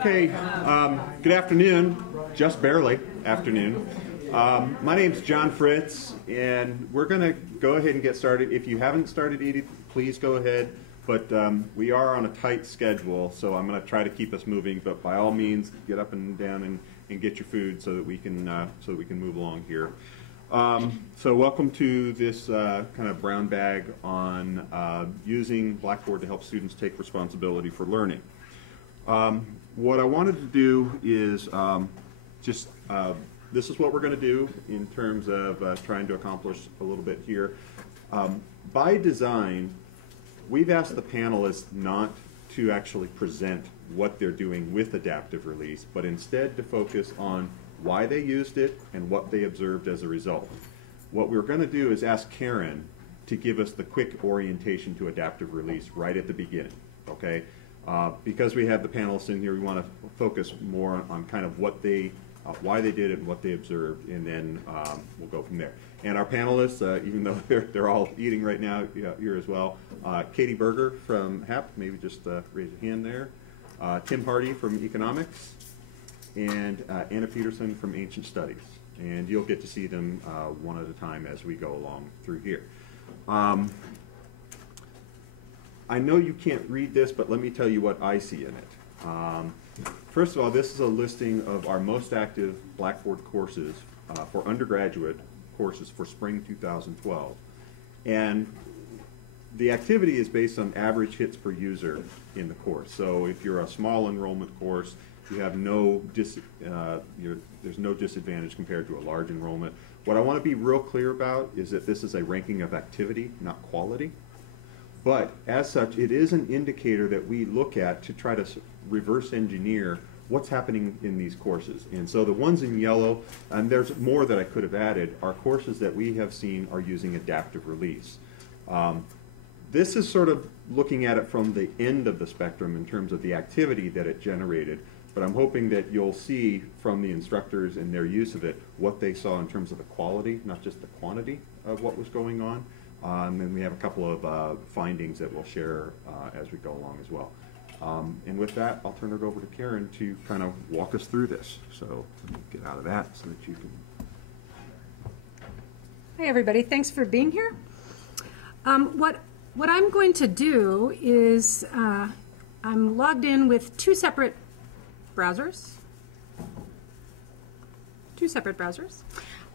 Okay, good afternoon, just barely afternoon. My name's John Fritz, and we're going to go ahead and get started. If you haven't started eating, please go ahead. But we are on a tight schedule, so I'm going to try to keep us moving. But by all means, get up and down and get your food so that we can move along here. So welcome to this kind of brown bag on using Blackboard to help students take responsibility for learning. What I wanted to do is this is what we're going to do in terms of trying to accomplish a little bit here. By design, we've asked the panelists not to actually present what they're doing with adaptive release, but instead to focus on why they used it and what they observed as a result. What we're going to do is ask Karen to give us the quick orientation to adaptive release right at the beginning, okay? Because we have the panelists in here, we want to focus more on kind of what they, why they did it and what they observed, and then we'll go from there. And our panelists, even though they're all eating right now here as well, Katie Berger from HAP, maybe just raise your hand there. Tim Hardy from Economics, and Anna Peterson from Ancient Studies. And you'll get to see them one at a time as we go along through here. I know you can't read this, but let me tell you what I see in it. First of all, this is a listing of our most active Blackboard courses for undergraduate courses for spring 2012. And the activity is based on average hits per user in the course. So if you're a small enrollment course, you have there's no disadvantage compared to a large enrollment. What I want to be real clear about is that this is a ranking of activity, not quality. But as such, it is an indicator that we look at to try to reverse engineer what's happening in these courses. And so the ones in yellow, and there's more that I could have added, are courses that we have seen are using adaptive release. This is sort of looking at it from the end of the spectrum in terms of the activity that it generated. But I'm hoping that you'll see from the instructors and their use of it what they saw in terms of the quality, not just the quantity of what was going on. And we have a couple of findings that we'll share as we go along as well. And with that, I'll turn it over to Karen to kind of walk us through this. So let me get out of that so that you can. Hey everybody, thanks for being here. What I'm going to do is I'm logged in with two separate browsers.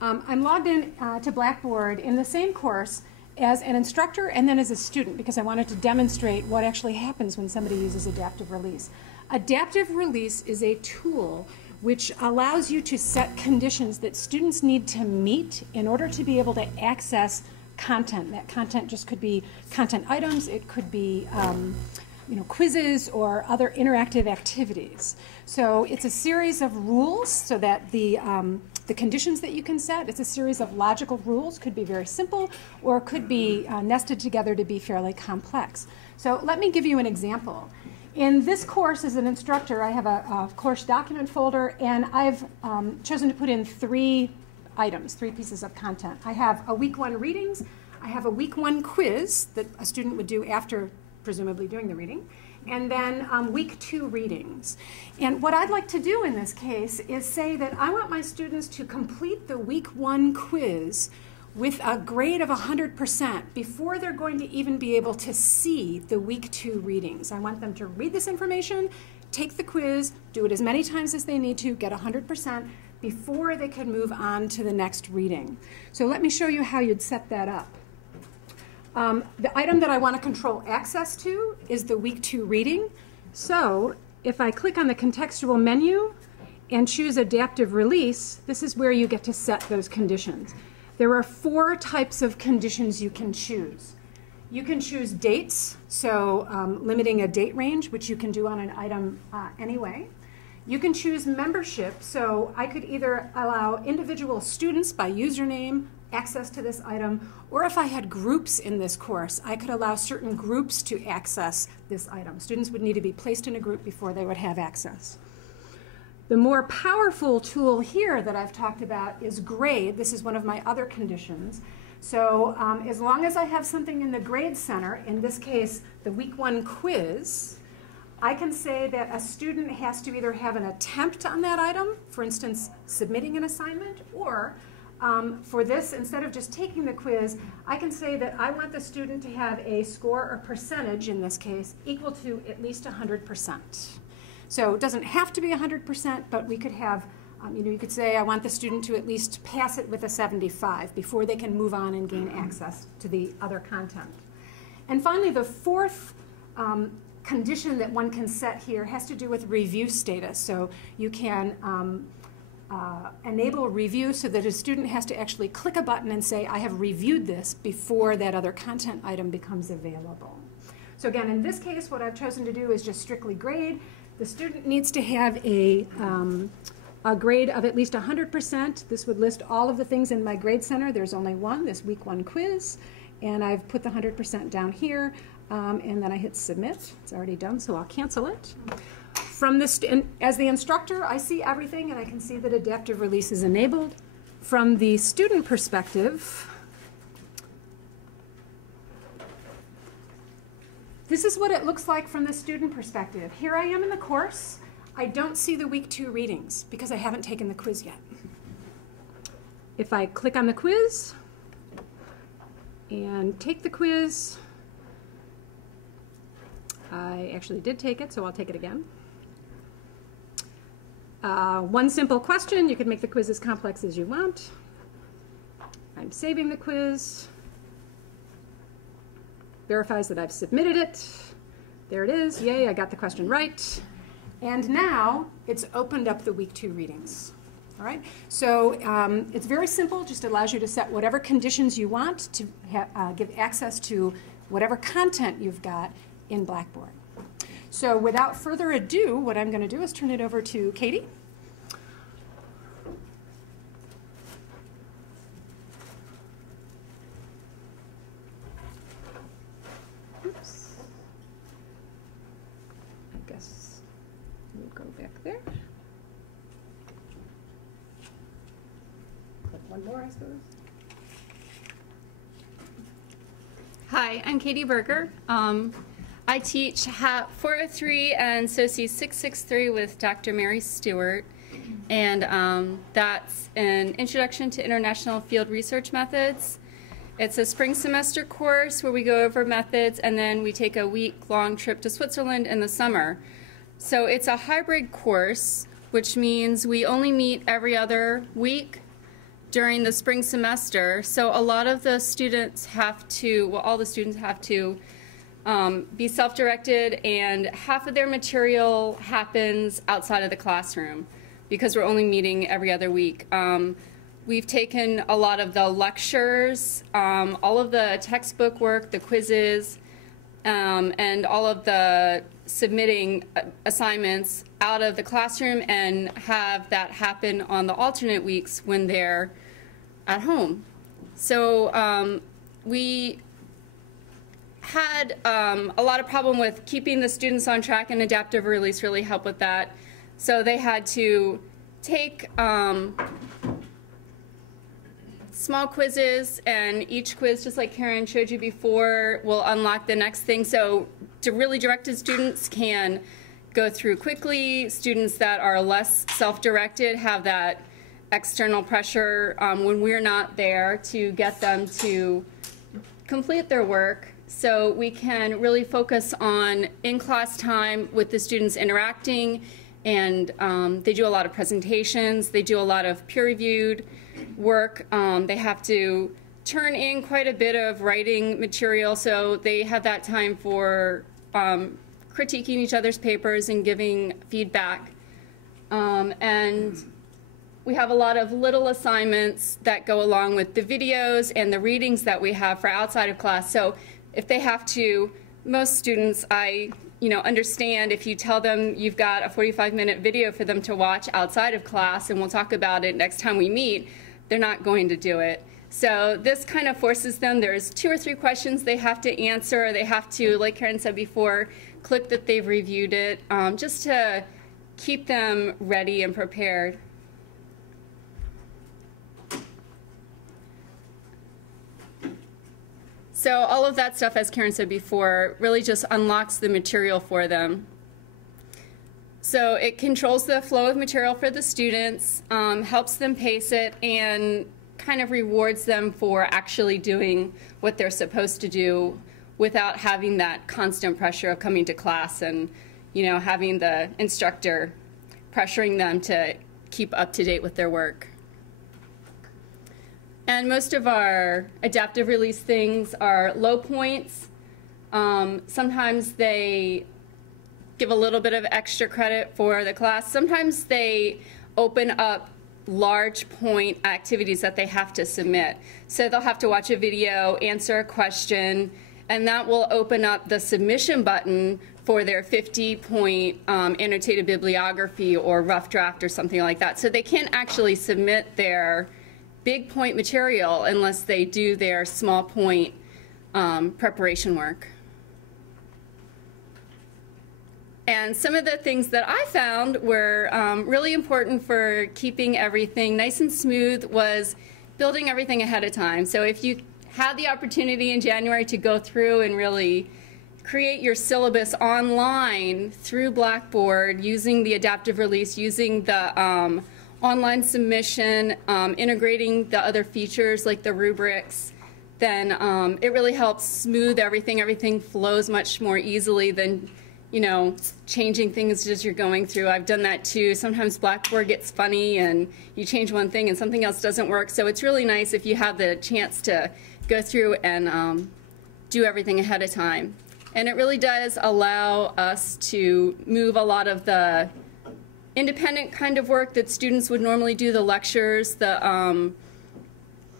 I'm logged in to Blackboard in the same course as an instructor and then as a student, because I wanted to demonstrate what actually happens when somebody uses adaptive release. Adaptive release is a tool which allows you to set conditions that students need to meet in order to be able to access content. That content just could be content items, it could be quizzes or other interactive activities. So it's a series of rules so that the conditions that you can set, it's a series of logical rules, could be very simple or could be nested together to be fairly complex. So let me give you an example. In this course as an instructor, I have a course document folder, and I've chosen to put in three items, three pieces of content. I have a week 1 readings, I have a week 1 quiz that a student would do after presumably doing the reading, and then week 2 readings. And what I'd like to do in this case is say that I want my students to complete the week 1 quiz with a grade of 100% before they're going to even be able to see the week 2 readings. I want them to read this information, take the quiz, do it as many times as they need to, get 100% before they can move on to the next reading. So let me show you how you'd set that up. The item that I want to control access to is the week 2 reading. So if I click on the contextual menu and choose adaptive release, this is where you get to set those conditions. There are 4 types of conditions you can choose. You can choose dates, so limiting a date range, which you can do on an item anyway. You can choose membership, so I could either allow individual students by username access to this item, or if I had groups in this course, I could allow certain groups to access this item. Students would need to be placed in a group before they would have access. The more powerful tool here that I've talked about is grade. This is one of my other conditions. So as long as I have something in the grade center, in this case, the week 1 quiz, I can say that a student has to either have an attempt on that item, for instance, submitting an assignment, or for this, instead of just taking the quiz, I can say that I want the student to have a score or percentage, in this case, equal to at least 100%. So it doesn't have to be 100%, but we could have, you could say I want the student to at least pass it with a 75 before they can move on and gain access to the other content. And finally, the fourth condition that one can set here has to do with review status. So you can enable review so that a student has to actually click a button and say, I have reviewed this before that other content item becomes available. So again, in this case, what I've chosen to do is just strictly grade. The student needs to have a grade of at least 100%. This would list all of the things in my grade center. There's only one, this week 1 quiz, and I've put the 100% down here. And then I hit submit. It's already done, so I'll cancel it. From this, as the instructor, I see everything, and I can see that adaptive release is enabled. From the student perspective, this is what it looks like from the student perspective. Here I am in the course. I don't see the week 2 readings because I haven't taken the quiz yet. If I click on the quiz and take the quiz, I actually did take it, so I'll take it again. One simple question. You can make the quiz as complex as you want. I'm saving the quiz. Verifies that I've submitted it. There it is. Yay, I got the question right. And now it's opened up the week 2 readings. All right? So it's very simple. Just allows you to set whatever conditions you want to give access to whatever content you've got in Blackboard. So without further ado, what I'm going to do is turn it over to Katie. Oops. I guess we'll go back there. Click one more, I suppose. Hi, I'm Katie Berger. I teach HAP 403 and SOCI 663 with Dr. Mary Stewart, and that's an Introduction to International Field Research Methods. It's a spring semester course where we go over methods, and then we take a week-long trip to Switzerland in the summer. So it's a hybrid course, which means we only meet every other week during the spring semester. So a lot of the students have to, well, all the students have to be self-directed, and half of their material happens outside of the classroom because we're only meeting every other week. We've taken a lot of the lectures, all of the textbook work, the quizzes, and all of the submitting assignments out of the classroom and have that happen on the alternate weeks when they're at home. So we had a lot of problem with keeping the students on track, and adaptive release really helped with that. So they had to take small quizzes, and each quiz, just like Karen showed you before, will unlock the next thing. So really directed students can go through quickly. Students that are less self-directed have that external pressure when we're not there to get them to complete their work. So we can really focus on in-class time with the students interacting, and they do a lot of presentations, they do a lot of peer-reviewed work, they have to turn in quite a bit of writing material, so they have that time for critiquing each other's papers and giving feedback. And we have a lot of little assignments that go along with the videos and the readings that we have for outside of class. So if they have to, most students, I understand if you tell them you've got a 45-minute video for them to watch outside of class, and we'll talk about it next time we meet, they're not going to do it. So this kind of forces them. There's 2 or 3 questions they have to answer. They have to, like Karen said before, click that they've reviewed it, just to keep them ready and prepared. So all of that stuff, as Karen said before, really just unlocks the material for them. So it controls the flow of material for the students, helps them pace it, and kind of rewards them for actually doing what they're supposed to do without having that constant pressure of coming to class and, you know, having the instructor pressuring them to keep up to date with their work. And most of our adaptive release things are low points. Sometimes they give a little bit of extra credit for the class. Sometimes they open up large point activities that they have to submit. So they'll have to watch a video, answer a question, and that will open up the submission button for their 50-point annotated bibliography or rough draft or something like that. So they can't actually submit their big point material unless they do their small point preparation work. And some of the things that I found were really important for keeping everything nice and smooth was building everything ahead of time. So if you had the opportunity in January to go through and really create your syllabus online through Blackboard using the adaptive release, using the online submission, integrating the other features like the rubrics, then it really helps smooth everything. Everything flows much more easily than, you know, changing things as you're going through. I've done that too. Sometimes Blackboard gets funny and you change one thing and something else doesn't work. So it's really nice if you have the chance to go through and do everything ahead of time. And it really does allow us to move a lot of the independent kind of work that students would normally do, the lectures, the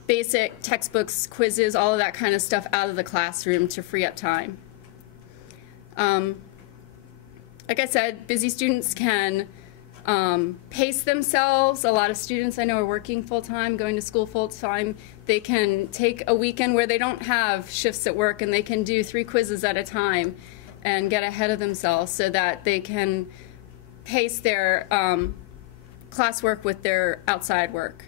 basic textbooks, quizzes, all of that kind of stuff out of the classroom to free up time. Like I said, busy students can pace themselves. A lot of students I know are working full-time, going to school full-time. They can take a weekend where they don't have shifts at work and they can do 3 quizzes at a time and get ahead of themselves so that they can pace their classwork with their outside work.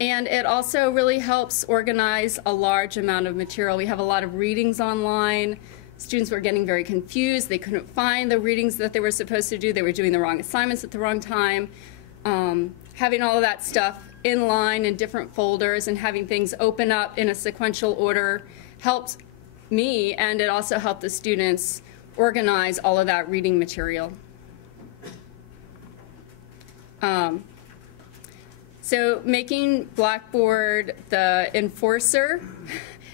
And it also really helps organize a large amount of material. We have a lot of readings online. Students were getting very confused. They couldn't find the readings that they were supposed to do. They were doing the wrong assignments at the wrong time. Having all of that stuff in line in different folders and having things open up in a sequential order helped me, and it also helped the students organize all of that reading material. So making Blackboard the enforcer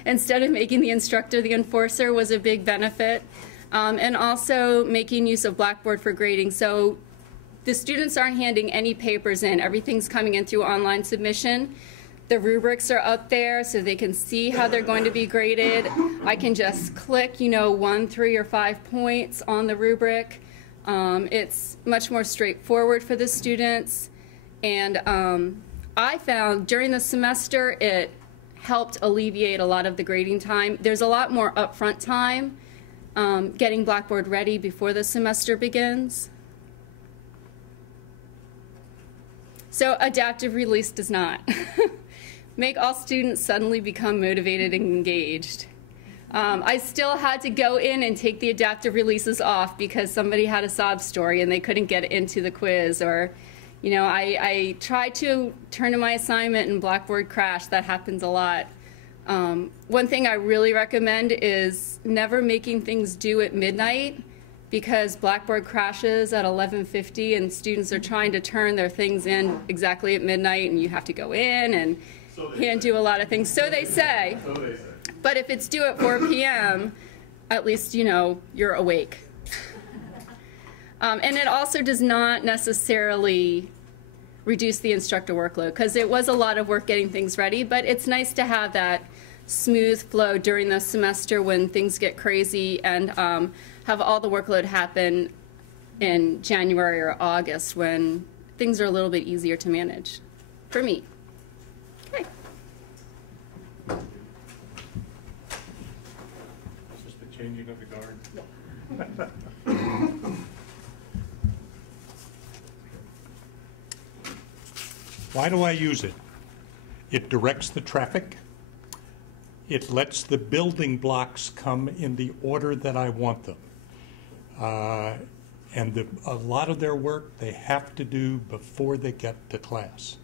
instead of making the instructor the enforcer was a big benefit. And also making use of Blackboard for grading. So the students aren't handing any papers in. Everything's coming in through online submission. The rubrics are up there so they can see how they're going to be graded. I can just click, you know, 1, 3, or 5 points on the rubric. It's much more straightforward for the students. And I found during the semester it helped alleviate a lot of the grading time. There's a lot more upfront time getting Blackboard ready before the semester begins. So adaptive release does not make all students suddenly become motivated and engaged. I still had to go in and take the adaptive releases off because somebody had a sob story and they couldn't get into the quiz, or, you know, I tried to turn in my assignment and Blackboard crashed. That happens a lot. One thing I really recommend is never making things due at midnight, because Blackboard crashes at 11:50 and students are trying to turn their things in exactly at midnight, and you have to go in and hand do a lot of things. So they say. But if it's due at 4 p.m., at least, you know, you're awake. And it also does not necessarily reduce the instructor workload, because it was a lot of work getting things ready, but it's nice to have that smooth flow during the semester when things get crazy, and have all the workload happen in January or August when things are a little bit easier to manage, for me. Okay. It's just the changing of the guard. Why do I use it? It directs the traffic. It lets the building blocks come in the order that I want them. And a lot of their work they have to do before they get to class.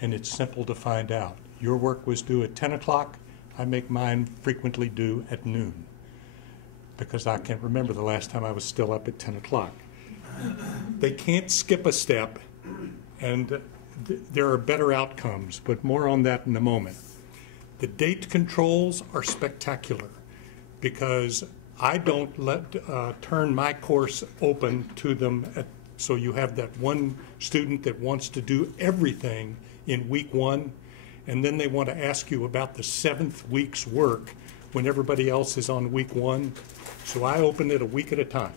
And it's simple to find out. Your work was due at 10 o'clock. I make mine frequently due at noon, because I can't remember the last time I was still up at 10 o'clock. They can't skip a step, and there are better outcomes, but more on that in a moment. The date controls are spectacular, because I don't turn my course open to them, so you have that one student that wants to do everything in week 1, and then they want to ask you about the 7th week's work when everybody else is on week 1. So I open it a week at a time.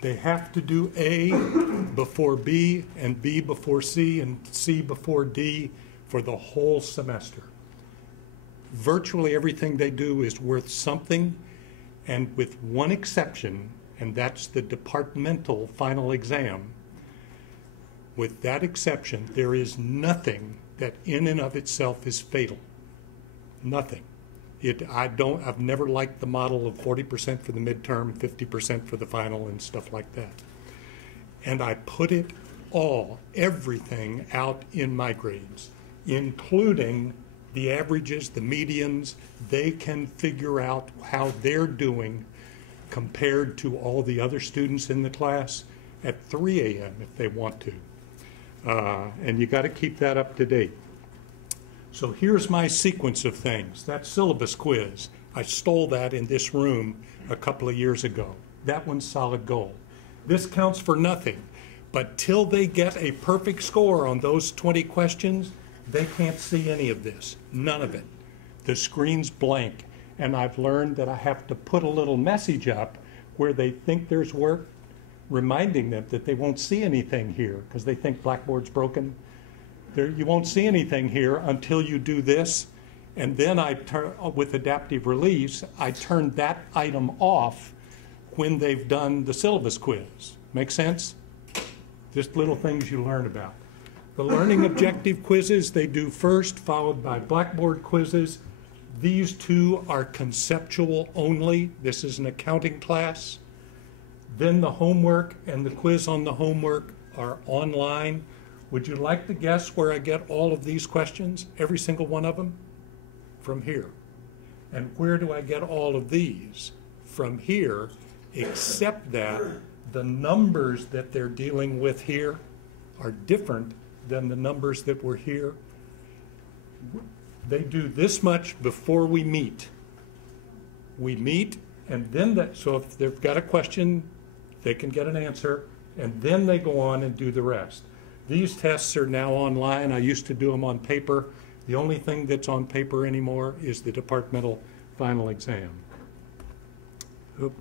They have to do A before B, and B before C, and C before D for the whole semester. Virtually everything they do is worth something, and with one exception, and that's the departmental final exam. With that exception, there is nothing that in and of itself is fatal. Nothing. I've never liked the model of 40% for the midterm, 50% for the final, and stuff like that. And I put it all, everything out in my grades, including the averages, the medians. They can figure out how they're doing compared to all the other students in the class at 3 a.m. if they want to. And you got to keep that up to date. So here's my sequence of things. That syllabus quiz, I stole that in this room a couple of years ago. That one's solid gold. This counts for nothing, but till they get a perfect score on those 20 questions, they can't see any of this, none of it. The screen's blank, and I've learned that I have to put a little message up where they think there's work, reminding them that they won't see anything here because they think Blackboard's broken. You won't see anything here until you do this, and then with adaptive release, I turn that item off when they've done the syllabus quiz. Make sense? Just little things you learn about. The learning objective quizzes they do first, followed by Blackboard quizzes. These two are conceptual only. This is an accounting class. Then the homework and the quiz on the homework are online. Would you like to guess where I get all of these questions, every single one of them? From here. And where do I get all of these? From here, except that the numbers that they're dealing with here are different than the numbers that were here. They do this much before we meet. We meet, and then so if they've got a question, they can get an answer, and then they go on and do the rest. These tests are now online. I used to do them on paper. The only thing that's on paper anymore is the departmental final exam. Oop.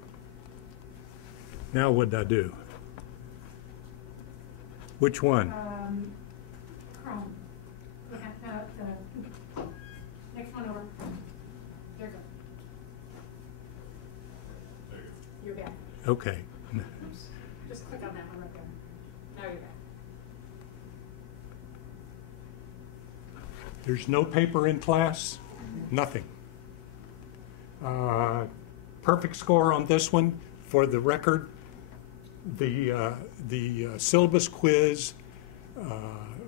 Now what did I do? Which one? Chrome. Okay, the next one over. There you go. You're back. Okay. Just click on that one right there. Now you're back. There's no paper in class, nothing. Perfect score on this one. For the record, the syllabus quiz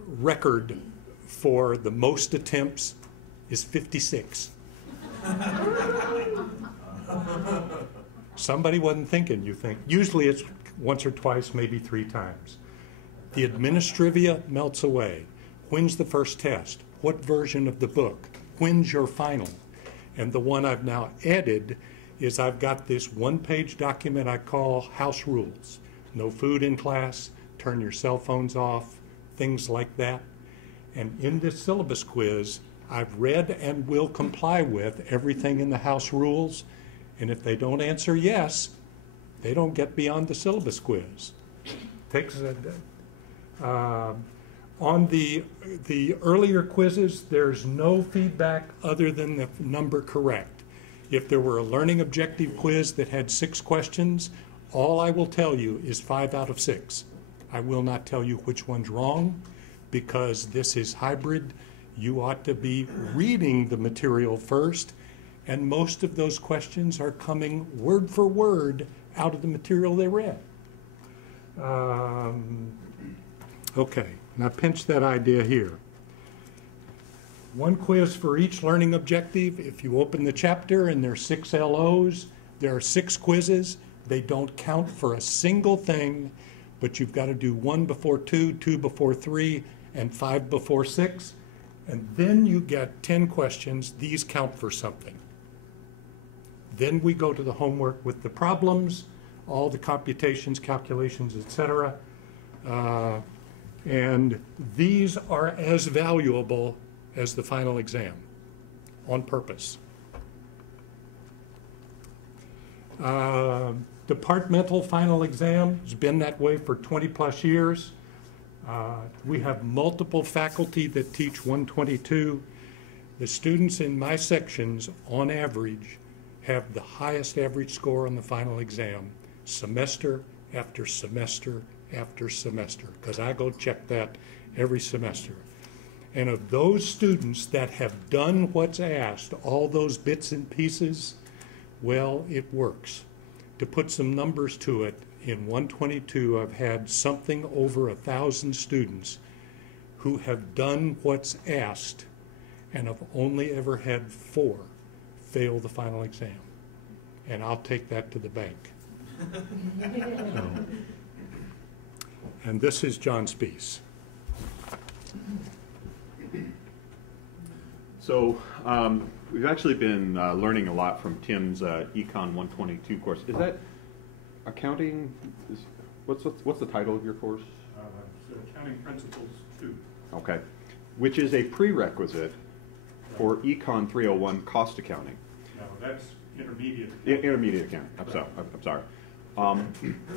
record for the most attempts is 56. Somebody wasn't thinking, you think. Usually it's once or twice, maybe 3 times. The administrivia melts away. When's the first test? What version of the book? When's your final? And the one I've now added is I've got this 1-page document I call house rules. No food in class, turn your cell phones off, things like that. And in this syllabus quiz, I've read and will comply with everything in the house rules. And if they don't answer yes, they don't get beyond the syllabus quiz. Takes on the earlier quizzes, there's no feedback other than the number correct. If there were a learning objective quiz that had 6 questions, all I will tell you is 5 out of 6. I will not tell you which one's wrong, because this is hybrid. You ought to be reading the material first, and most of those questions are coming word for word out of the material they read. Okay, now pinch that idea here. One quiz for each learning objective. If you open the chapter and there's 6 LOs, there are 6 quizzes. They don't count for a single thing, but you've got to do 1 before 2, 2 before 3, and 5 before 6. And then you get 10 questions. These count for something. Then we go to the homework with the problems, all the computations, calculations, etc. And these are as valuable as the final exam on purpose. Departmental final exam has been that way for 20 plus years. We have multiple faculty that teach 122. The students in my sections, on average, have the highest average score on the final exam, semester after semester after semester, because I go check that every semester. And of those students that have done what's asked, all those bits and pieces, well, it works. To put some numbers to it, in 122, I've had something over 1,000 students who have done what's asked, and I've only ever had 4 fail the final exam. And I'll take that to the bank. And this is John Spees. So we've actually been learning a lot from Tim's Econ 122 course. Is that accounting? What's the title of your course? Accounting Principles 2. Okay, which is a prerequisite for Econ 301 cost accounting. No, that's intermediate. Intermediate accounting. I'm sorry.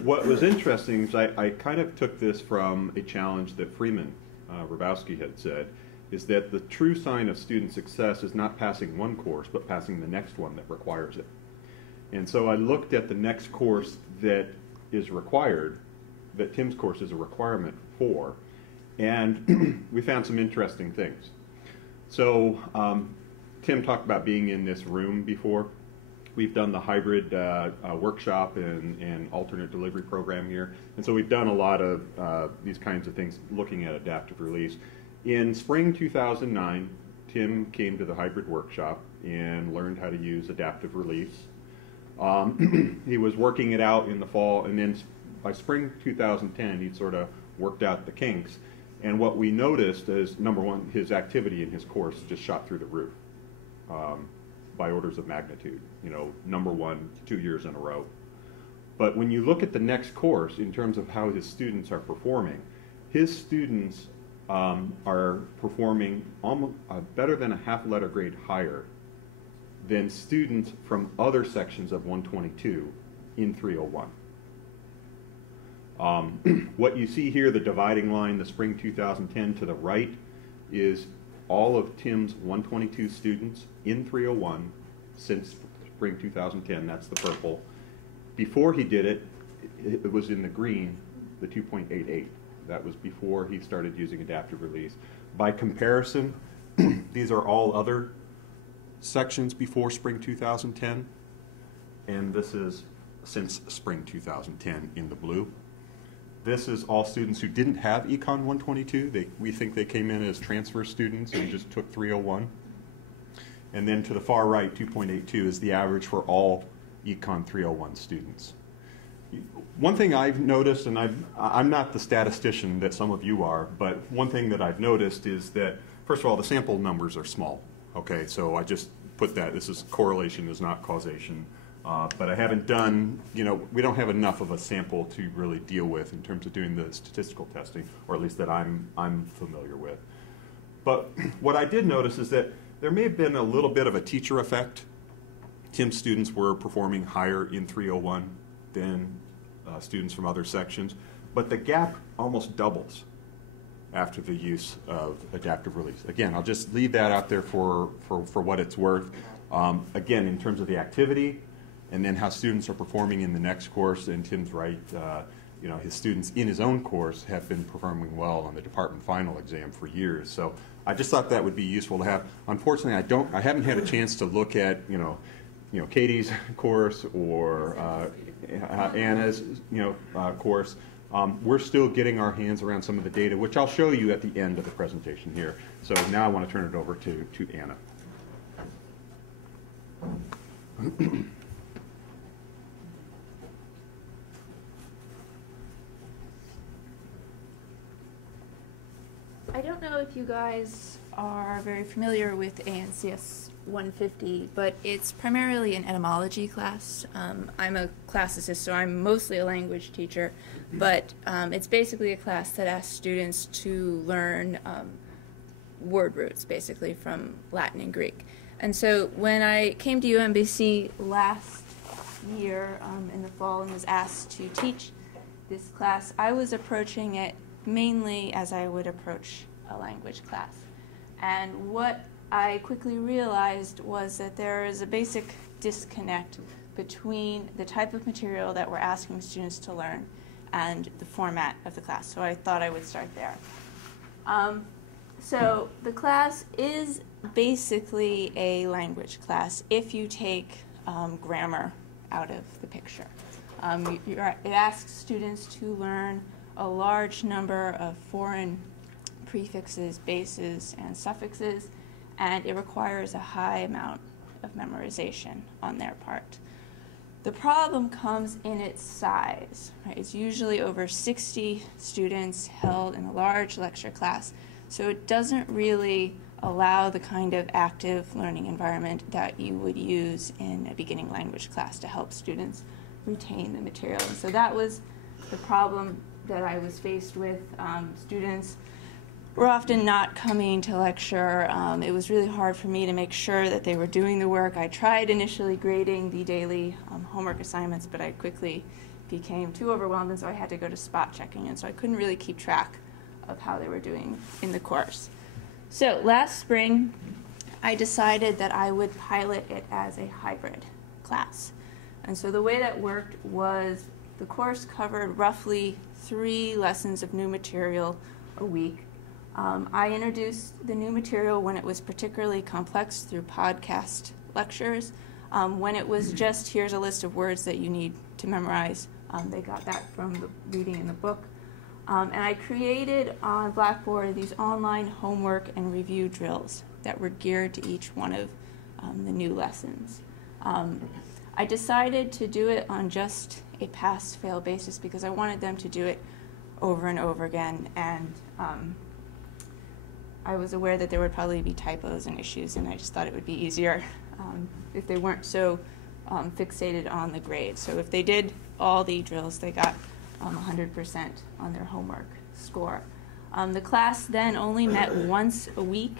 What was interesting is I kind of took this from a challenge that Freeman Rabowski had said, is that the true sign of student success is not passing one course, but passing the next one that requires it. And so I looked at the next course that is required, that Tim's course is a requirement for, and we found some interesting things. So Tim talked about being in this room before. We've done the hybrid workshop and alternate delivery program here. And so we've done a lot of these kinds of things looking at adaptive release. In spring 2009, Tim came to the hybrid workshop and learned how to use adaptive release. He was working it out in the fall, and then by spring 2010, he'd sort of worked out the kinks. And what we noticed is, number one, his activity in his course just shot through the roof by orders of magnitude, you know, number 1 2 years in a row. But when you look at the next course in terms of how his students are performing, his students are performing almost better than a half-letter grade higher than students from other sections of 122 in 301. What you see here, the dividing line, the spring 2010 to the right, is all of Tim's 122 students in 301 since spring 2010. That's the purple. Before he did it, it was in the green, the 2.88. That was before he started using adaptive release. By comparison, these are all other sections before spring 2010, and this is since spring 2010 in the blue. This is all students who didn't have Econ 122. We think they came in as transfer students and just took 301. And then to the far right, 2.82 is the average for all Econ 301 students. One thing I've noticed, and I'm not the statistician that some of you are, but one thing that I've noticed is that, first of all, the sample numbers are small. Okay, so I just put that. This is correlation, is not causation. But I haven't done, you know, we don't have enough of a sample to really deal with in terms of doing the statistical testing, or at least that I'm familiar with. But what I did notice is that there may have been a little bit of a teacher effect. Tim's students were performing higher in 301 than students from other sections, but the gap almost doubles after the use of adaptive release. Again, I'll just leave that out there for what it's worth. Again, in terms of the activity, and then how students are performing in the next course, and Tim's right, you know, his students in his own course have been performing well on the department final exam for years. So I just thought that would be useful to have. Unfortunately, I haven't had a chance to look at, you know, Katie's course or Anna's, course. We're still getting our hands around some of the data, which I'll show you at the end of the presentation here. So now I want to turn it over to Anna. I don't know if you guys are very familiar with ANCS 150, but it's primarily an etymology class. I'm a classicist, so I'm mostly a language teacher, but it's basically a class that asks students to learn word roots, basically, from Latin and Greek. And so when I came to UMBC last year in the fall and was asked to teach this class, I was approaching it mainly as I would approach a language class. And what I quickly realized was that there is a basic disconnect between the type of material that we're asking students to learn and the format of the class. So I thought I would start there. So the class is basically a language class if you take grammar out of the picture. It asks students to learn a large number of foreign prefixes, bases, and suffixes, and it requires a high amount of memorization on their part. The problem comes in its size. Right? It's usually over 60 students held in a large lecture class, so it doesn't really allow the kind of active learning environment that you would use in a beginning language class to help students retain the material. And so that was the problem that I was faced with. Students were often not coming to lecture. It was really hard for me to make sure that they were doing the work. I tried initially grading the daily homework assignments, but I quickly became too overwhelmed, and so I had to go to spot checking, and so I couldn't really keep track of how they were doing in the course. So last spring, I decided that I would pilot it as a hybrid class. And so the way that worked was the course covered roughly 3 lessons of new material a week. I introduced the new material when it was particularly complex through podcast lectures. When it was just, here's a list of words that you need to memorize, they got that from the reading in the book. And I created on Blackboard these online homework and review drills that were geared to each one of the new lessons. I decided to do it on just a pass-fail basis because I wanted them to do it over and over again, and I was aware that there would probably be typos and issues, and I just thought it would be easier if they weren't so fixated on the grade. So if they did all the drills, they got 100% on their homework score. The class then only met once a week,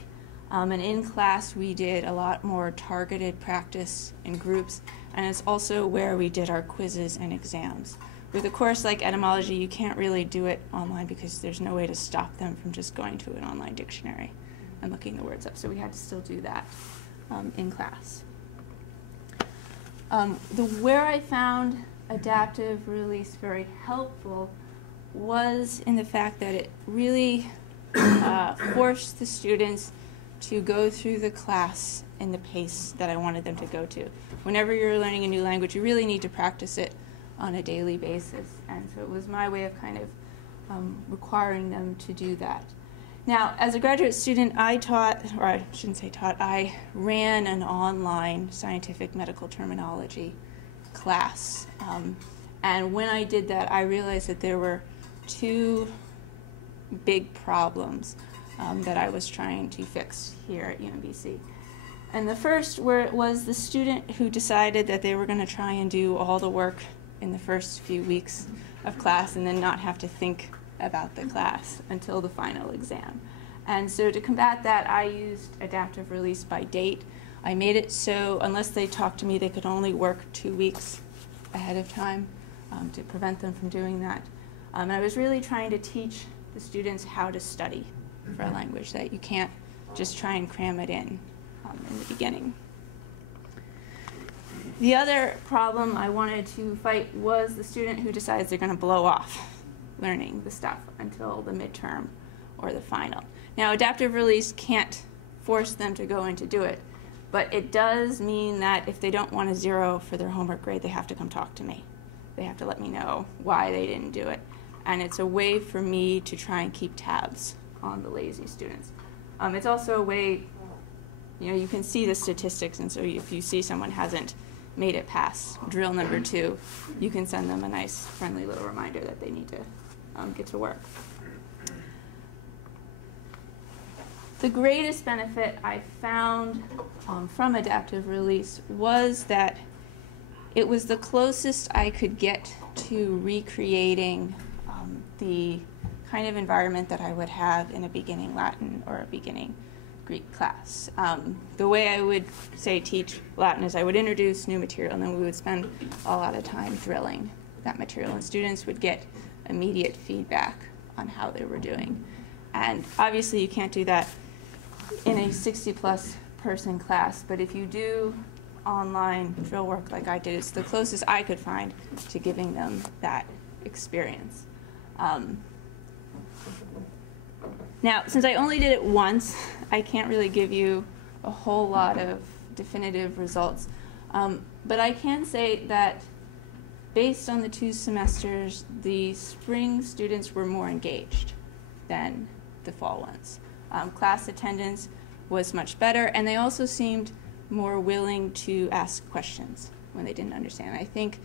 and in class we did a lot more targeted practice in groups, and it's also where we did our quizzes and exams. With a course like etymology, you can't really do it online because there's no way to stop them from just going to an online dictionary and looking the words up, so we had to still do that in class. Where I found adaptive release very helpful was in the fact that it really forced the students to go through the class in the pace that I wanted them to go to. Whenever you're learning a new language, you really need to practice it on a daily basis, and so it was my way of kind of requiring them to do that. Now, as a graduate student, I taught, or I shouldn't say taught, I ran an online scientific medical terminology class. And when I did that, I realized that there were 2 big problems that I was trying to fix here at UMBC. And the first was the student who decided that they were going to try and do all the work in the first few weeks of class and then not have to think about the class until the final exam. And so to combat that, I used adaptive release by date. I made it so unless they talked to me, they could only work 2 weeks ahead of time to prevent them from doing that. And I was really trying to teach the students how to study for a language, that you can't just try and cram it in the beginning. The other problem I wanted to fight was the student who decides they're going to blow off learning the stuff until the midterm or the final. Now, adaptive release can't force them to go in to do it, but it does mean that if they don't want a 0 for their homework grade, they have to come talk to me. They have to let me know why they didn't do it. and it's a way for me to try and keep tabs on the lazy students. It's also a way, you can see the statistics, and so if you see someone hasn't made it past drill number 2, you can send them a nice, friendly little reminder that they need to get to work. The greatest benefit I found from adaptive release was that it was the closest I could get to recreating the kind of environment that I would have in a beginning Latin or a beginning Greek class. The way I would, say, teach Latin is I would introduce new material, and then we would spend a lot of time drilling that material, and students would get immediate feedback on how they were doing. And obviously you can't do that in a 60-plus person class, but if you do online drill work like I did, it's the closest I could find to giving them that experience. Now, since I only did it once, I can't really give you a whole lot of definitive results, but I can say that based on the 2 semesters, the spring students were more engaged than the fall ones. Class attendance was much better, and they also seemed more willing to ask questions when they didn't understand. I think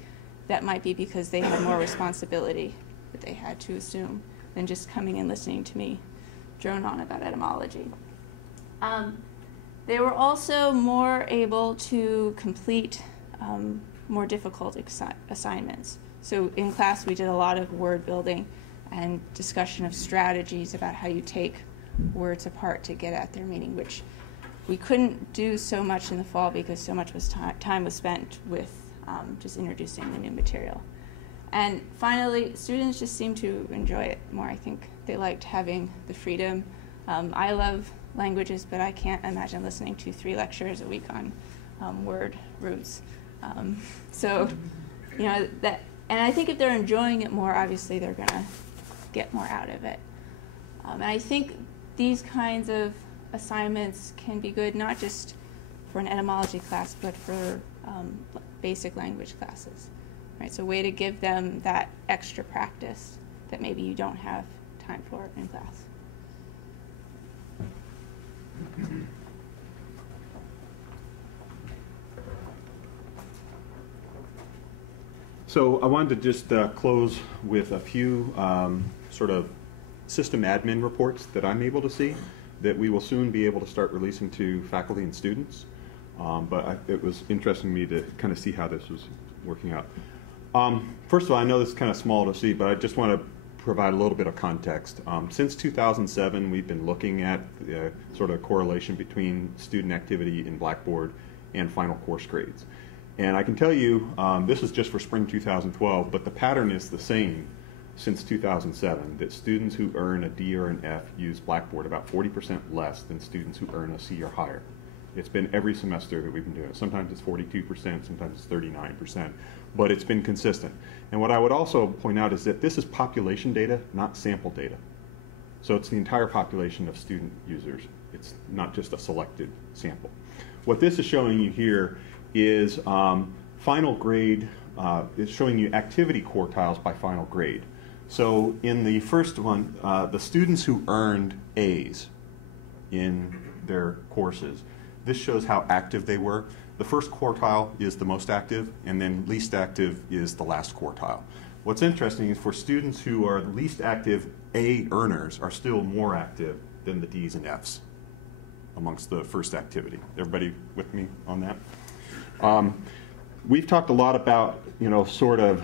that might be because they had more responsibility that they had to assume than just coming and listening to me drone on about etymology. They were also more able to complete more difficult assignments. So in class we did a lot of word building and discussion of strategies about how you take words apart to get at their meaning, which we couldn't do so much in the fall because so much time was spent with just introducing the new material. And finally, students just seemed to enjoy it more. I think they liked having the freedom. I love languages, but I can't imagine listening to 3 lectures a week on word roots. So, that, and I think if they're enjoying it more, obviously they're gonna get more out of it. And I think these kinds of assignments can be good not just for an etymology class, but for basic language classes. Right? So a way to give them that extra practice that maybe you don't have time for in class. So I wanted to just close with a few sort of system admin reports that I'm able to see that we will soon be able to start releasing to faculty and students. It was interesting to me to kind of see how this was working out. First of all, I know this is kind of small to see, but I just want to provide a little bit of context. Since 2007, we've been looking at sort of correlation between student activity in Blackboard and final course grades. And I can tell you, this is just for spring 2012, but the pattern is the same since 2007, that students who earn a D or an F use Blackboard about 40% less than students who earn a C or higher. It's been every semester that we've been doing it. Sometimes it's 42%, sometimes it's 39%, but it's been consistent. And what I would also point out is that this is population data, not sample data. So it's the entire population of student users. It's not just a selected sample. What this is showing you here is final grade, is showing you activity quartiles by final grade. So in the first one, the students who earned A's in their courses, this shows how active they were. The first quartile is the most active, and then least active is the last quartile. What's interesting is for students who are the least active A earners are still more active than the D's and F's amongst the first activity. Everybody with me on that? We've talked a lot about, sort of,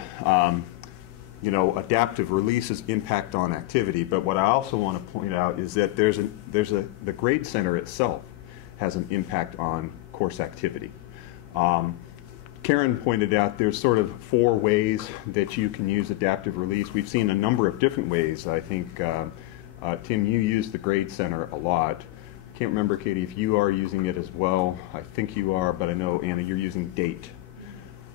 adaptive release's impact on activity, but what I also want to point out is that the grade center itself has an impact on course activity. Karen pointed out there's sort of 4 ways that you can use adaptive release. We've seen a number of different ways. I think, Tim, you used the grade center a lot. Can't remember, Katie, if you are using it as well. I think you are, but I know, Anna, you're using date.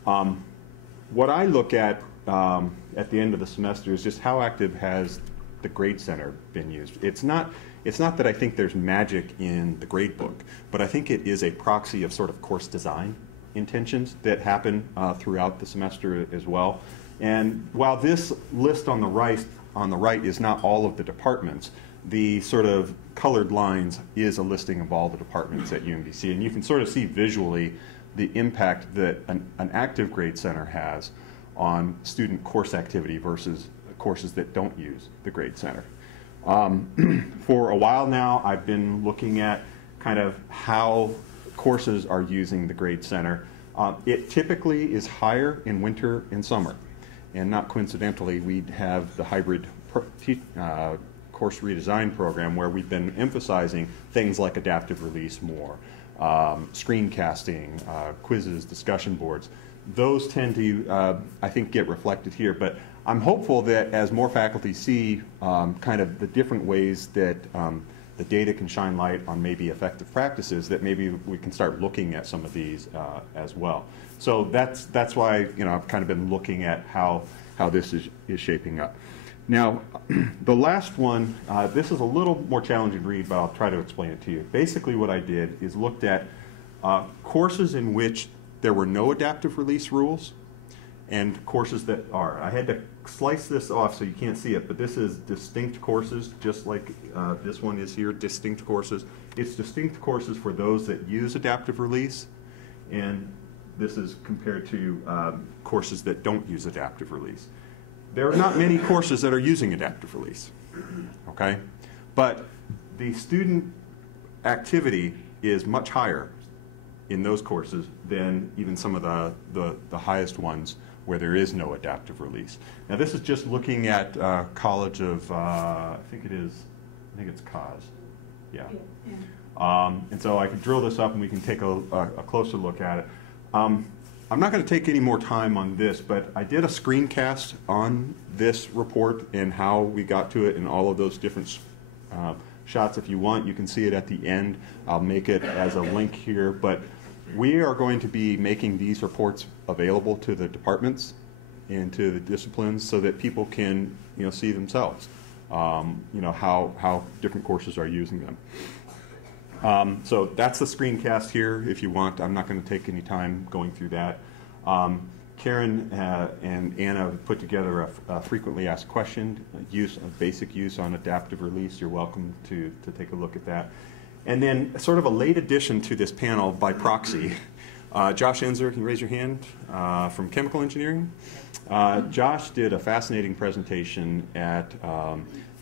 What I look at the end of the semester is just how active has the grade center been used. It's not that I think there's magic in the grade book, but I think it is a proxy of sort of course design intentions that happen throughout the semester as well. And while this list on the right on the right is not all of the departments. The sort of colored lines is a listing of all the departments at UMBC, and you can sort of see visually the impact that an active grade center has on student course activity versus courses that don't use the grade center. For a while now, I've been looking at kind of how courses are using the grade center. It typically is higher in winter and summer, and not coincidentally, we have the hybrid course redesign program where we've been emphasizing things like adaptive release more, screencasting, quizzes, discussion boards. Those tend to, I think, get reflected here, but I'm hopeful that as more faculty see kind of the different ways that the data can shine light on maybe effective practices, that maybe we can start looking at some of these as well. So that's why, you know, I've kind of been looking at how this is shaping up. Now, the last one, this is a little more challenging to read, but I'll try to explain it to you. Basically what I did is looked at courses in which there were no adaptive release rules and courses that are. I had to slice this off so you can't see it, but this is distinct courses, just like this one is here, distinct courses. It's distinct courses for those that use adaptive release, and this is compared to courses that don't use adaptive release. There are not many courses that are using adaptive release, okay? But the student activity is much higher in those courses than even some of the highest ones where there is no adaptive release. Now this is just looking at College of, I think it's COS, yeah. And so I can drill this up and we can take a closer look at it. I'm not going to take any more time on this, but I did a screencast on this report and how we got to it and all of those different shots. If you want, you can see it at the end. I'll make it as a link here, but we are going to be making these reports available to the departments and to the disciplines so that people can, you know, see themselves, you know, how different courses are using them. So that's the screencast here if you want. I'm not going to take any time going through that. Karen and Anna put together a frequently asked question, basic use on adaptive release. You're welcome to take a look at that. And then sort of a late addition to this panel by proxy, Josh Enzer, can you raise your hand, from Chemical Engineering? Josh did a fascinating presentation at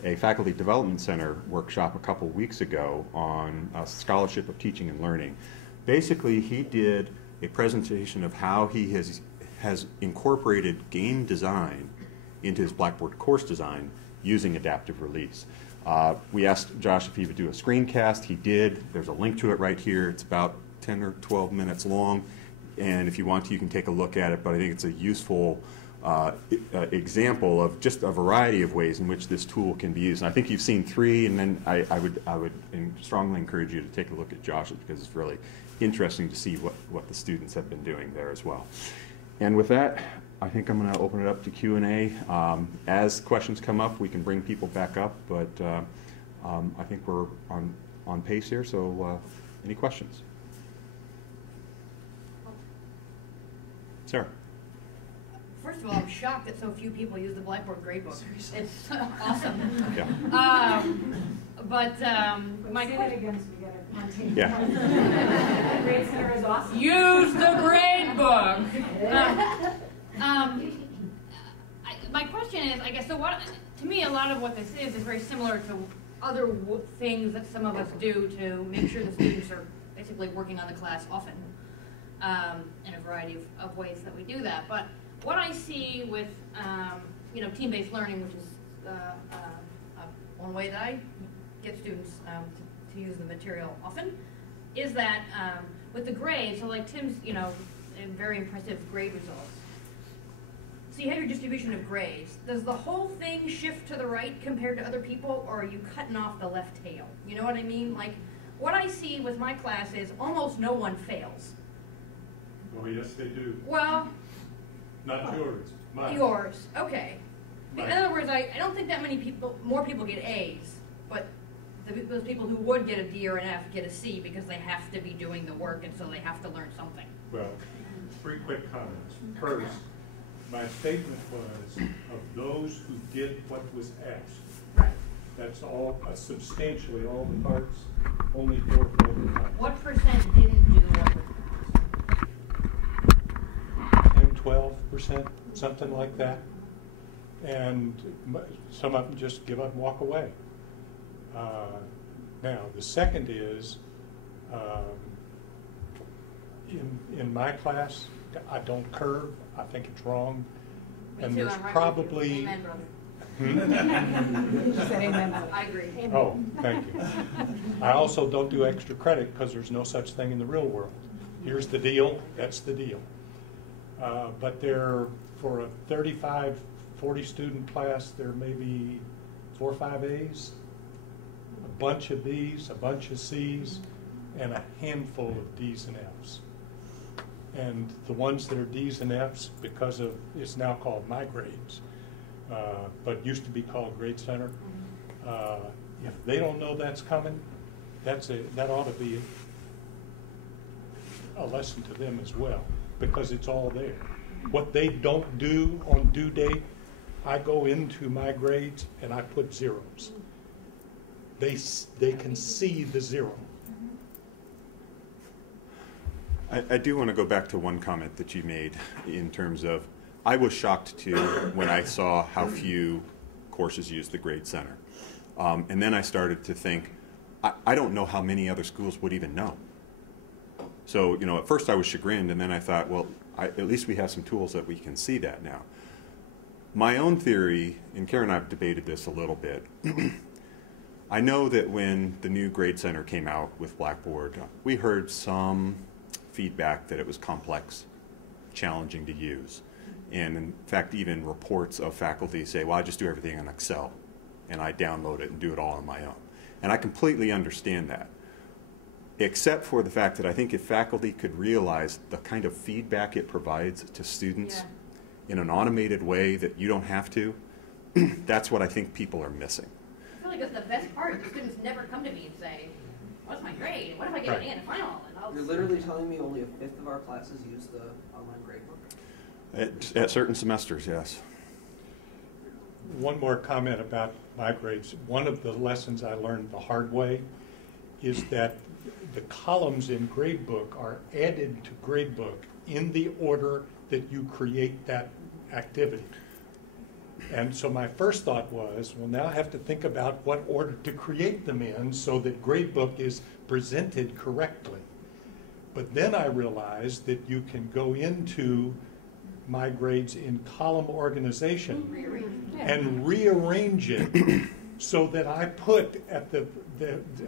a Faculty Development Center workshop a couple weeks ago on scholarship of teaching and learning. Basically, he did a presentation of how he has incorporated game design into his Blackboard course design using adaptive release. We asked Josh if he would do a screencast. He did. There's a link to it right here. It's about 10 or 12 minutes long, and if you want to, you can take a look at it, but I think it's a useful example of just a variety of ways in which this tool can be used. And I think you've seen 3, and then I would strongly encourage you to take a look at Josh's because it's really interesting to see what the students have been doing there as well. And with that, I think I'm going to open it up to Q&A. As questions come up, we can bring people back up, but I think we're on pace here, so any questions? Sarah. First of all, I'm shocked that so few people use the Blackboard gradebook. It's awesome. Yeah. But my question. Yeah. The grade center is awesome. Use the gradebook. My question is, I guess, so what? To me, a lot of what this is very similar to other things that some of us do to make sure the students are basically working on the class often, in a variety of ways that we do that. But what I see with, you know, team-based learning, which is one way that I get students to use the material often, is that with the grades, so like Tim's, you know, very impressive grade results. So you have your distribution of grades. Does the whole thing shift to the right compared to other people, or are you cutting off the left tail? You know what I mean? Like, what I see with my class is almost no one fails. Oh, yes, they do. Well, Not yours, mine. yours, okay. Right. In other words, I don't think that many people, more people get A's, but those people who would get a D or an F get a C because they have to be doing the work, and so they have to learn something. Well, 3 quick comments. First, My statement was of those who did what was asked. Right. That's all, substantially all the parts, only 4 filled parts. What percent didn't do what was asked? 10, 12%, something like that. And some of them just give up and walk away. Now, the second is, in my class, I don't curve. I think it's wrong. Me And too, there's I'm right probably... Amen, brother. She said amen. I agree. Oh, thank you. I also don't do extra credit because there's no such thing in the real world. Here's the deal, that's the deal. But there, for a 35, 40 student class, there may be 4 or 5 A's, a bunch of B's, a bunch of C's, and a handful of D's and F's. And the ones that are D's and F's, because of, it's now called My Grades, but used to be called Grade Center. If they don't know that's coming, that ought to be a lesson to them as well, because it's all there. What they don't do on due date, I go into My Grades and I put zeros. They can see the zero. I do want to go back to one comment that you made in terms of, I was shocked too when I saw how few courses use the Grade Center. And then I started to think, I don't know how many other schools would even know. So, you know, at first I was chagrined, and then I thought, well, at least we have some tools that we can see that now. My own theory, and Karen and I have debated this a little bit, I know that when the new Grade Center came out with Blackboard, we heard some feedback that it was complex, challenging to use. And in fact, even reports of faculty say, well, I just do everything in Excel, and I download it and do it all on my own. And I completely understand that, except for the fact that I think if faculty could realize the kind of feedback it provides to students in an automated way that you don't have to, that's what I think people are missing. I feel like that's the best part. The students never come to me and say, what's my grade? What if I get an A in the final? And You're literally telling me only a fifth of our classes use the online gradebook? At certain semesters, yes. One more comment about My Grades. One of the lessons I learned the hard way is that the columns in Gradebook are added to Gradebook in the order that you create that activity. And so my first thought was, well, now I have to think about what order to create them in so that Gradebook is presented correctly. But then I realized that you can go into My Grades in column organization and rearrange it so that I put at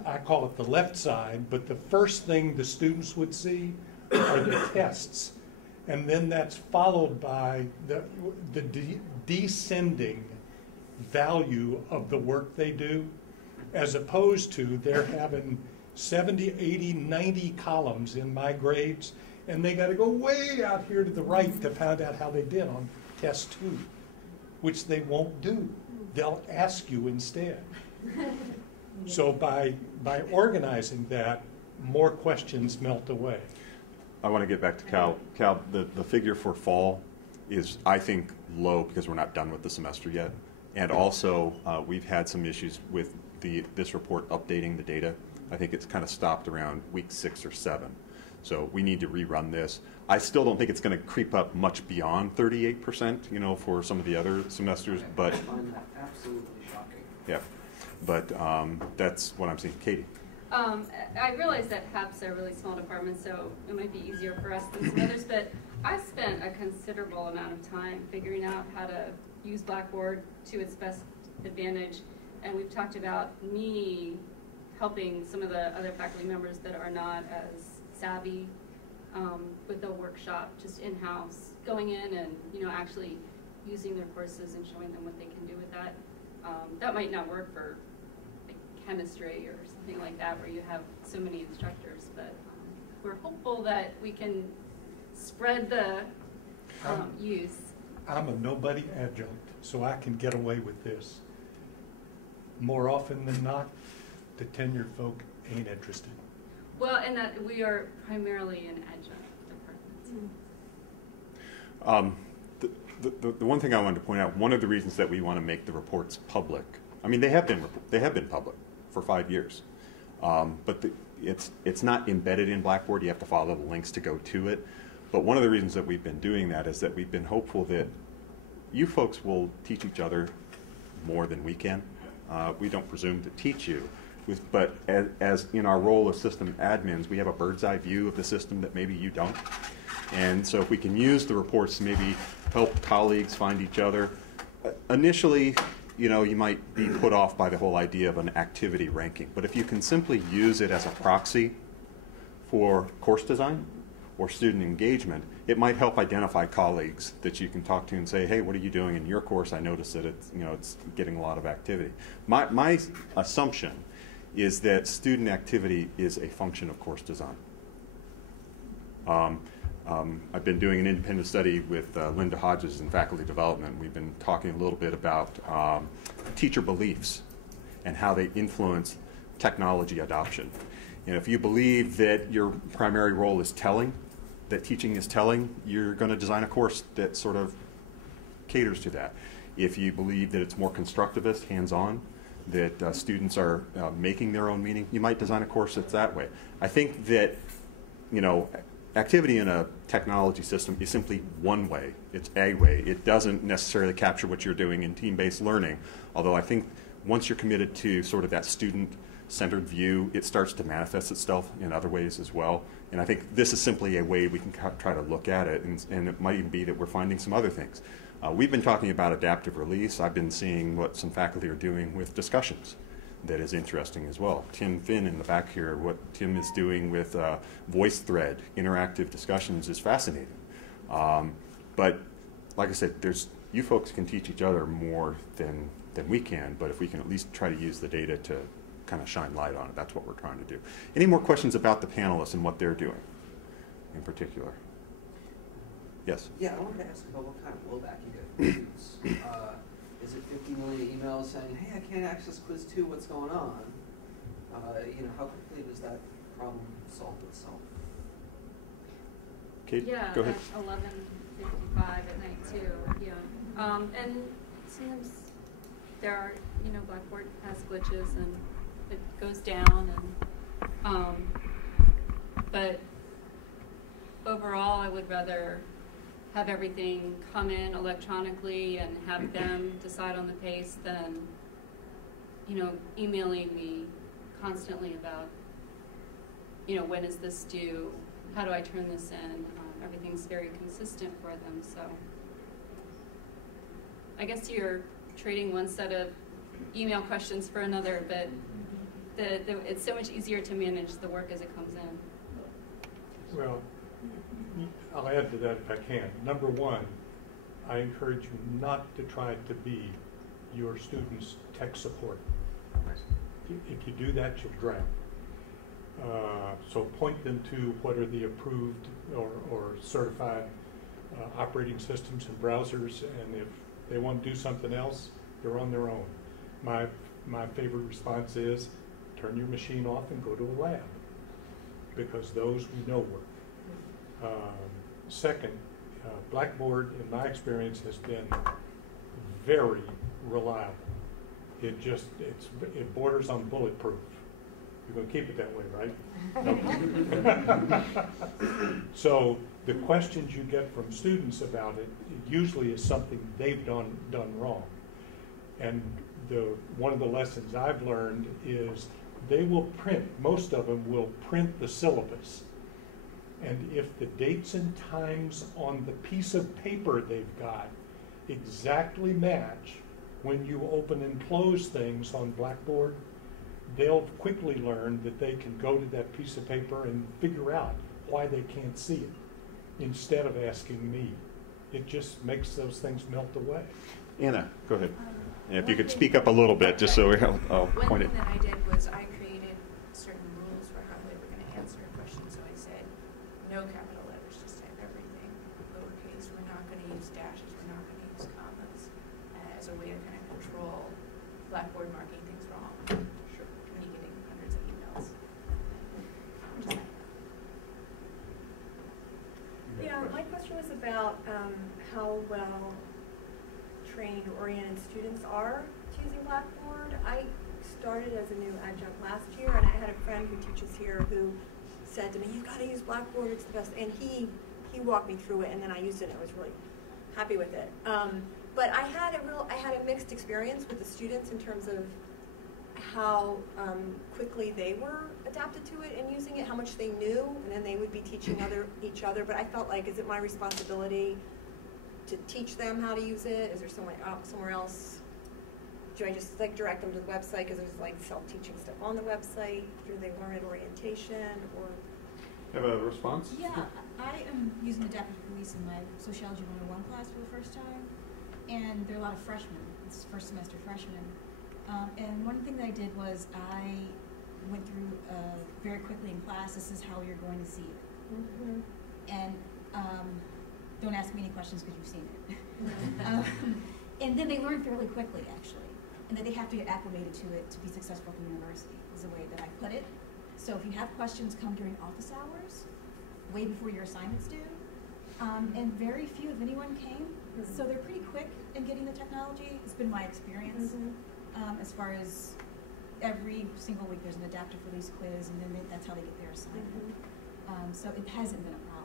I call it the left side, but the first thing the students would see are the tests. And then that's followed by the descending value of the work they do, as opposed to they're having 70, 80, 90 columns in My Grades, and they got to go way out here to the right to find out how they did on test 2, which they won't do. They'll ask you instead. So by organizing that, more questions melt away. I want to get back to Cal. Cal, the figure for fall is, I think, low because we're not done with the semester yet. And also, we've had some issues with this report updating the data. I think it's kind of stopped around week 6 or 7. So we need to rerun this. I still don't think it's going to creep up much beyond 38%, you know, for some of the other semesters. But I find that absolutely shocking. yeah, but that's what I'm seeing. Katie. I realize that HAP's a really small department, so it might be easier for us than some others, but I spent a considerable amount of time figuring out how to use Blackboard to its best advantage, and we've talked about me helping some of the other faculty members that are not as savvy with the workshop, just in-house, going in and, you know, actually using their courses and showing them what they can do with that. That might not work for chemistry or something like that where you have so many instructors, but we're hopeful that we can spread the use. I'm a nobody adjunct, so I can get away with this. More often than not, the tenured folk ain't interested. Well, and that we are primarily an adjunct department. The one thing I wanted to point out, one of the reasons that we want to make the reports public, I mean, they have been public for 5 years, but it's not embedded in Blackboard. You have to follow the links to go to it. But one of the reasons that we've been doing that is that we've been hopeful that you folks will teach each other more than we can. We don't presume to teach you, but as in our role as system admins, we have a bird's eye view of the system that maybe you don't. And so if we can use the reports to maybe help colleagues find each other, initially, you know, you might be put off by the whole idea of an activity ranking. But if you can simply use it as a proxy for course design or student engagement, it might help identify colleagues that you can talk to and say, hey, what are you doing in your course? I noticed that it's getting a lot of activity. My assumption is that student activity is a function of course design. I've been doing an independent study with Linda Hodges in faculty development. We've been talking a little bit about teacher beliefs and how they influence technology adoption. And if you believe that your primary role is telling, that teaching is telling, you're going to design a course that sort of caters to that. If you believe that it's more constructivist, hands-on, that students are making their own meaning, you might design a course that's that way. I think that, you know, activity in a technology system is simply one way. It's a way. It doesn't necessarily capture what you're doing in team-based learning, although I think once you're committed to sort of that student-centered view, it starts to manifest itself in other ways as well. And I think this is simply a way we can try to look at it, and it might even be that we're finding some other things. We've been talking about adaptive release. I've been seeing what some faculty are doing with discussions that is interesting as well. Tim Finn in the back here, what Tim is doing with VoiceThread, interactive discussions, is fascinating. But like I said, you folks can teach each other more than we can, but if we can at least try to use the data to kind of shine light on it, that's what we're trying to do. Any more questions about the panelists and what they're doing in particular? Yes? Yeah, I wanted to ask about what kind of blowback you get from students. Is it 50 million emails saying, hey, I can't access quiz 2, what's going on? How quickly does that problem solve itself? Kate, yeah, go ahead. At 11:55 at night too, yeah. And sometimes there are, Blackboard has glitches and it goes down, and but overall I would rather have everything come in electronically and have them decide on the pace than, emailing me constantly about, when is this due? How do I turn this in? Everything's very consistent for them, so I guess you're trading one set of email questions for another, but it's so much easier to manage the work as it comes in. Well, I'll add to that if I can. Number one, I encourage you not to try to be your students' tech support. If you do that, you'll drown. So point them to what are the approved or certified operating systems and browsers, and if they want to do something else, they're on their own. My favorite response is turn your machine off and go to a lab, because those we know work. Second, Blackboard, in my experience, has been very reliable. It borders on bulletproof. You're going to keep it that way, right? No. So the questions you get from students about it usually is something they've done wrong. And one of the lessons I've learned is they will print, most of them will print the syllabus. And if the dates and times on the piece of paper they've got exactly match when you open and close things on Blackboard, they'll quickly learn that they can go to that piece of paper and figure out why they can't see it, instead of asking me. It just makes those things melt away. Anna, go ahead. And if you could speak up a little bit, just so I'll point it. One thing that I did was I created certain rules for how they were going to answer a question. So I said, no capital letters, just type everything lowercase. We're not going to use dashes. We're not going to use commas as a way to kind of control Blackboard marking things wrong. Sure. When you're getting hundreds of emails. Yeah, my question was about how well trained or oriented students are to using Blackboard. I started as a new adjunct last year, and I had a friend who teaches here who said to me, "You've got to use Blackboard, it's the best." And he walked me through it, and then I used it, and I was really happy with it. But I had a mixed experience with the students in terms of how quickly they were adapted to it and using it, how much they knew, and then they would be teaching each other. But I felt like, is it my responsibility to teach them how to use it? Is there somewhere else? Do I just like direct them to the website because there's like self-teaching stuff on the website? Do they learn at orientation or? Have a response? Yeah, I am using adaptive release in my Sociology 101 class for the first time, and there are a lot of freshmen. It's first semester freshmen. And one thing that I did was I went through very quickly in class, this is how you're going to see it. Mm-hmm. And don't ask me any questions because you've seen it. And then they learn fairly quickly, actually. And that they have to get acclimated to it to be successful at the university, is the way that I put it. So if you have questions, come during office hours, way before your assignments due. And very few, if anyone, came. So they're pretty quick in getting the technology. It's been my experience. As far as every single week there's an adaptive release quiz, and then that's how they get their assignment. So it hasn't been a problem.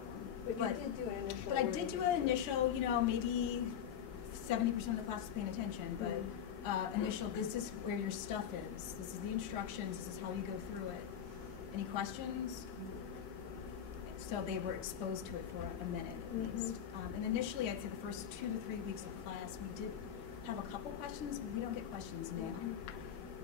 But you did do an initial. But I did do an initial, you know, maybe 70% of the class is paying attention, but initial, this is where your stuff is. This is the instructions, this is how you go through it. Any questions? So they were exposed to it for a minute at least. And initially, I'd say the first 2 to 3 weeks of class, we did have a couple questions, but we don't get questions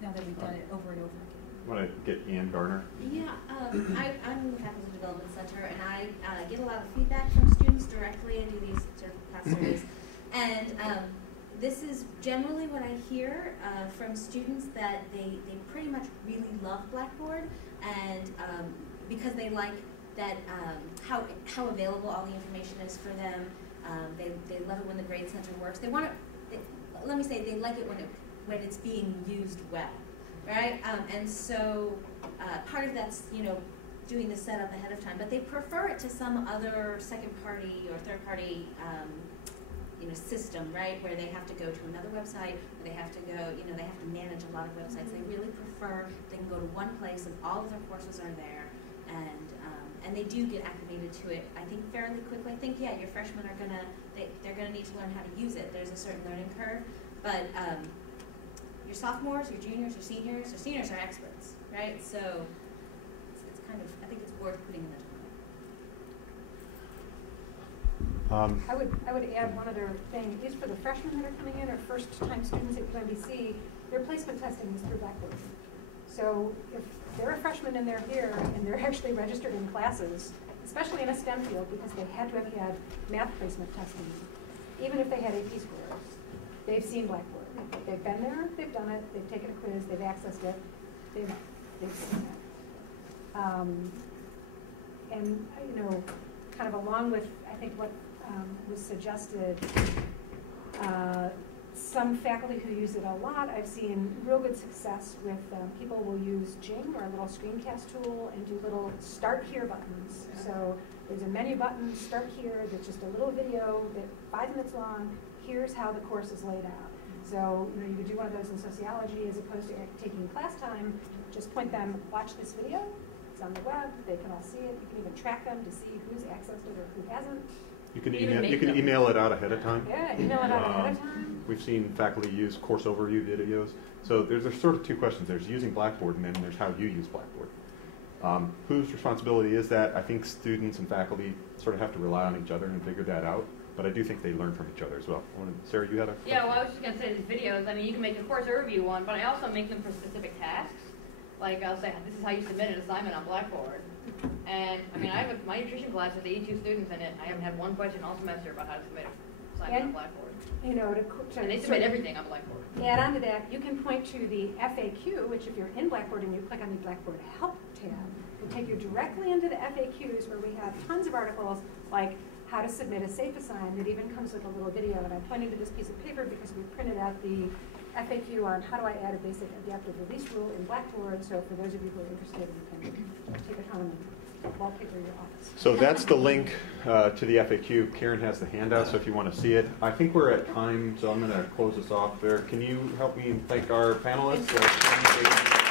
now that we've done it over and over again. Want to get Ann Garner? Yeah, I'm in the Faculty Development Center, and I get a lot of feedback from students directly. I do these sort of class surveys, and this is generally what I hear from students, that they pretty much really love Blackboard, and because they like that how available all the information is for them. They love it when the Grade Center works. They want it. Let me say, they like it when it's being used well, right? And so part of that's, you know, doing the setup ahead of time, but they prefer it to some other second party or third party you know, system, right, where they have to go to another website, or they have to go, you know, they have to manage a lot of websites. They really prefer they can go to one place and all of their courses are there, and they do get acclimated to it, I think, fairly quickly. I think, yeah, your freshmen are gonna, they're gonna need to learn how to use it. There's a certain learning curve, but your sophomores, your juniors, your seniors are experts, right? So it's kind of, I think it's worth putting in the time. I would add one other thing. These for the freshmen that are coming in, or first-time students at UMBC, their placement testing is through Blackboard. So if they're a freshman and they're here and they're actually registered in classes, especially in a STEM field, because they had to have had math placement testing, even if they had AP scores, they've seen Blackboard. They've been there, they've done it, they've taken a quiz, they've accessed it, they've seen it. And, you know, kind of along with, I think, what was suggested, some faculty who use it a lot, I've seen real good success with people will use Jing, or a little screencast tool, and do little start here buttons. So there's a menu button, start here, that's just a little video that 5 minutes long. Here's how the course is laid out. So, you know, you could do one of those in sociology as opposed to taking class time. Just point them, watch this video. It's on the web. They can all see it. You can even track them to see who's accessed it or who hasn't. You can email it out ahead of time. Yeah, email it out ahead of time. We've seen faculty use course overview videos. So there's sort of 2 questions. There's using Blackboard, and then there's how you use Blackboard. Whose responsibility is that? I think students and faculty sort of have to rely on each other and figure that out. But I do think they learn from each other as well. Sarah, you had a question? Yeah, well, I was just going to say these videos, I mean, you can make a course overview one, but I also make them for specific tasks. Like, I'll say, this is how you submit an assignment on Blackboard. And, I mean, I have my nutrition class with 82 students in it. I haven't had one question all semester about how to submit an assignment on Blackboard. You know, and they submit everything on Blackboard. Add on to that, you can point to the FAQ, which if you're in Blackboard and you click on the Blackboard Help tab, will take you directly into the FAQs, where we have tons of articles like how to submit a safe assign that even comes with a little video. And I pointed to this piece of paper because we printed out the FAQ on how do I add a basic adaptive release rule in Blackboard. So for those of you who are interested, you can take it home and wallpaper your office. So that's the link to the FAQ. Karen has the handout, so if you want to see it. I think we're at time, so I'm going to close this off there. Can you help me thank our panelists?